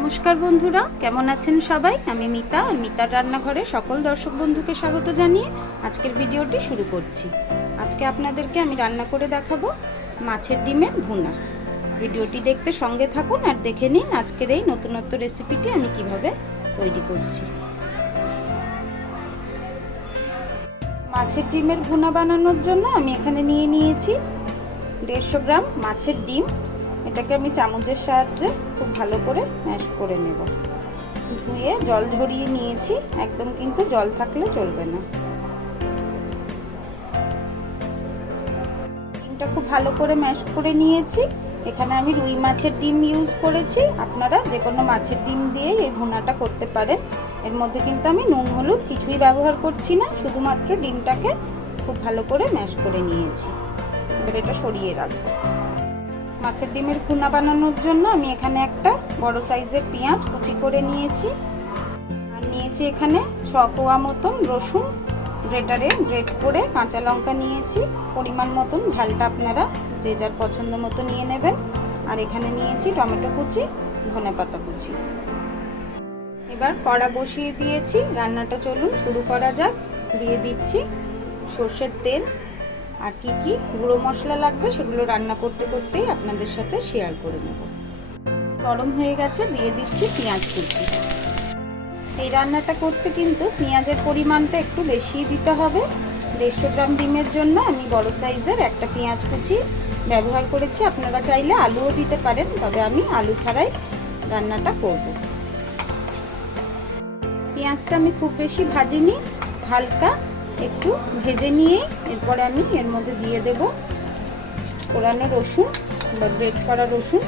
নমস্কার বন্ধুরা, কেমন আছেন সবাই? আমি মিতা আর মিতার রান্নাঘরে সকল দর্শক বন্ধুকে স্বাগত জানিয়ে আজকের ভিডিওটি শুরু করছি। আজকে আপনাদেরকে আমি রান্না করে দেখাবো মাছের ডিমের ভুনা। ভিডিওটি দেখতে সঙ্গে থাকুন আর দেখে নিন আজকের এই নতুনত্ব রেসিপিটি আমি কীভাবে তৈরি করছি। মাছের ডিমের ভুনা বানানোর জন্য আমি এখানে নিয়ে নিয়েছি দেড়শো গ্রাম মাছের ডিম এটাকে আমি চামচের সাহায্যে খুব ভালো করে ম্যাশ করে নেব। ধুয়ে জল ঝরিয়ে নিয়েছি, একদম কিন্তু জল থাকলে চলবে না। ডিমটা খুব ভালো করে ম্যাশ করে নিয়েছি। এখানে আমি রুই মাছের ডিম ইউজ করেছি। আপনারা যে কোনো মাছের ডিম দিয়েই এই ভুনাটা করতে পারেন। এর মধ্যে কিন্তু আমি নুন, হলুদ কিছুই ব্যবহার করছি না, শুধুমাত্র ডিমটাকে খুব ভালো করে ম্যাশ করে নিয়েছি। এবার এটা সরিয়ে রাখব। মাছের ডিমের খুনা বানানোর জন্য আমি এখানে একটা বড় সাইজের পেঁয়াজ কুচি করে নিয়েছি। আর নিয়েছি এখানে ছ কোয়া মতন রসুন গ্রেটারে গ্রেট করে কাঁচা লঙ্কা নিয়েছি। পরিমাণ মতন ঝালটা আপনারা যে যার পছন্দ মতো নিয়ে নেবেন। আর এখানে নিয়েছি টমেটো কুচি, ধনে পাতা কুচি। এবার কড়া বসিয়ে দিয়েছি। রান্নাটা চলুন শুরু করা যাক। দিয়ে দিচ্ছি সর্ষের তেল। আর কি কি গুঁড়ো মশলা লাগবে সেগুলো রান্না করতে করতেই আপনাদের সাথে শেয়ার করে নেব। গরম হয়ে গেছে, দিয়ে দিচ্ছি পেঁয়াজ কুচি। এই রান্নাটা করতে কিন্তু পেঁয়াজের পরিমাণটা একটু বেশি দিতে হবে। দেড়শো গ্রাম ডিমের জন্য আমি বড় সাইজের একটা পেঁয়াজ কুচি ব্যবহার করেছি। আপনারা চাইলে আলুও দিতে পারেন, তবে আমি আলু ছাড়াই রান্নাটা করব। পেঁয়াজটা আমি খুব বেশি ভাজিনি, হালকা একটু ভেজে নিয়ে এরপরে আমি এর মধ্যে দিয়ে দেব কোরানো রসুন বা গ্রেট করা রসুন।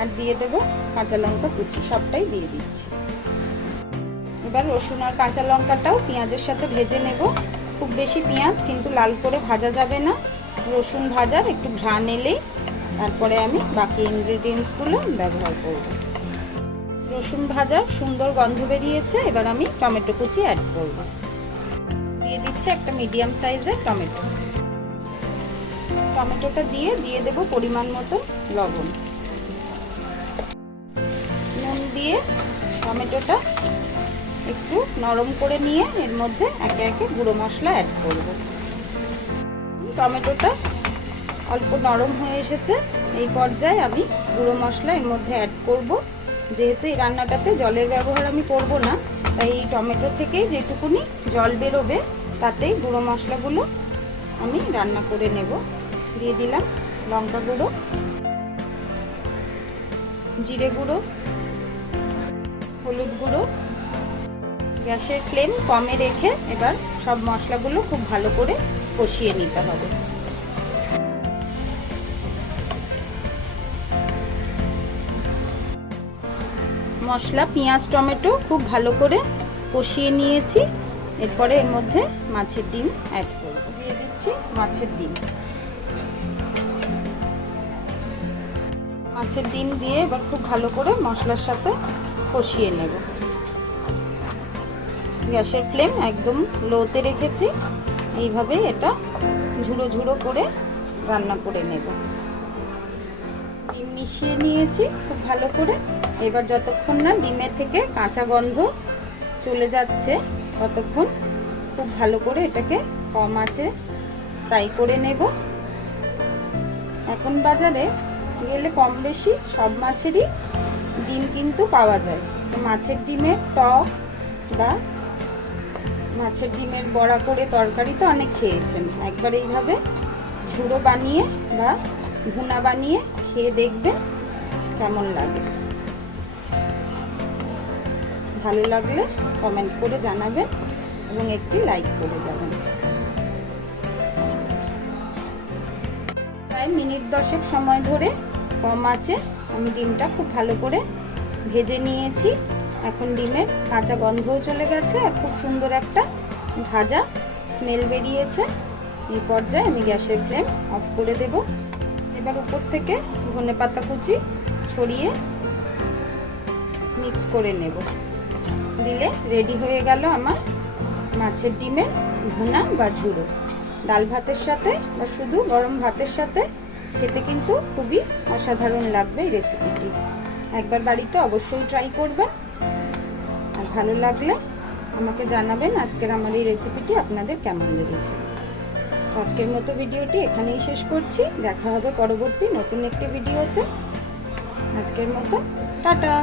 আর দিয়ে দেব কাঁচা লঙ্কা কুচি, সবটাই দিয়ে দিচ্ছি। এবার রসুন আর কাঁচা লঙ্কাটাও পেঁয়াজের সাথে ভেজে নেব। খুব বেশি পেঁয়াজ কিন্তু লাল করে ভাজা যাবে না। রসুন ভাজার একটু ঘ্রাণ এলেই তারপরে আমি বাকি ইনগ্রেডিয়েন্টসগুলো ব্যবহার করব। রসুন ভাজা, সুন্দর গন্ধ বেরিয়েছে, এবার আমি টমেটো কুচি অ্যাড করব। দিয়ে দিচ্ছি একটা মিডিয়াম সাইজের টমেটো। টমেটোটা দিয়ে দিয়ে দেব পরিমাণ মতো লবণ। নুন দিয়ে টমেটোটা একটু নরম করে নিয়ে এর মধ্যে একে একে গুঁড়ো মশলা অ্যাড করব। টমেটোটা অল্প নরম হয়ে এসেছে, এই পর্যায়ে আমি গুঁড়ো মশলা এর মধ্যে অ্যাড করব। যেহেতু এই রান্নাটাতে জলের ব্যবহার আমি করব না, তাই এই টমেটো থেকে যেটুকুনি জল বেরোবে, তাতেই গুঁড়ো মশলাগুলো আমি রান্না করে নেব। দিয়ে দিলাম লঙ্কা গুঁড়ো, জিরে গুঁড়ো, হলুদ গুঁড়ো। গ্যাসের ফ্লেম কমে রেখে এবার সব মশলাগুলো খুব ভালো করে কষিয়ে নিতে হবে। মশলা, পেঁয়াজ, টমেটো খুব ভালো করে কষিয়ে নিয়েছি। এরপরে এর মধ্যে মাছের ডিম অ্যাড করব। দিয়ে দিচ্ছি মাছের ডিম। মাছের ডিম দিয়ে এবার খুব ভালো করে মশলার সাথে কষিয়ে নেব। গ্যাসের ফ্লেম একদম লোতে রেখেছি। এইভাবে এটা ঝুড়ো ঝুড়ো করে রান্না করে নেব। ডিম মিশিয়ে নিয়েছি খুব ভালো করে। এবার যতক্ষণ না ডিমের থেকে কাঁচা গন্ধ চলে যাচ্ছে, ততক্ষণ খুব ভালো করে এটাকে কম আছে ফ্রাই করে নেব। এখন বাজারে গেলে কম বেশি সব মাছেরই ডিম কিন্তু পাওয়া যায়। মাছের ডিমের টক বা মাছের ডিমের বড়া করে তরকারি তো অনেক খেয়েছেন। একবার এইভাবে ঝুড়ো বানিয়ে বা ভুনা বানিয়ে খেয়ে দেখবে, কেমন লাগে। ভালো লাগলে কমেন্ট করে জানাবেন এবং একটি লাইক করে যাবেন। প্রায় মিনিট দশেক সময় ধরে কম আছে, আমি ডিমটা খুব ভালো করে ভেজে নিয়েছি। এখন ডিমের কাঁচা গন্ধও চলে গেছে আর খুব সুন্দর একটা ভাজা স্মেল বেরিয়েছে। এই পর্যায়ে আমি গ্যাসের ফ্লেম অফ করে দেব। এবার উপর থেকে ধনে পাতা কুচি ছড়িয়ে মিক্স করে নেব। দিলে রেডি হয়ে গেল আমার মাছের ডিমের ভুনা বা ঝুড়ো। ডাল ভাতের সাথে বা শুধু গরম ভাতের সাথে খেতে কিন্তু খুবই অসাধারণ লাগবে এই রেসিপিটি একবার বাড়িতে অবশ্যই ট্রাই করবেন। আর ভালো লাগলে আমাকে জানাবেন আজকের আমার এই রেসিপিটি আপনাদের কেমন লেগেছে। আজকের মতো ভিডিওটি এখানেই শেষ করছি। দেখা হবে পরবর্তী নতুন একটি ভিডিওতে। আজকের মতো, টাটা।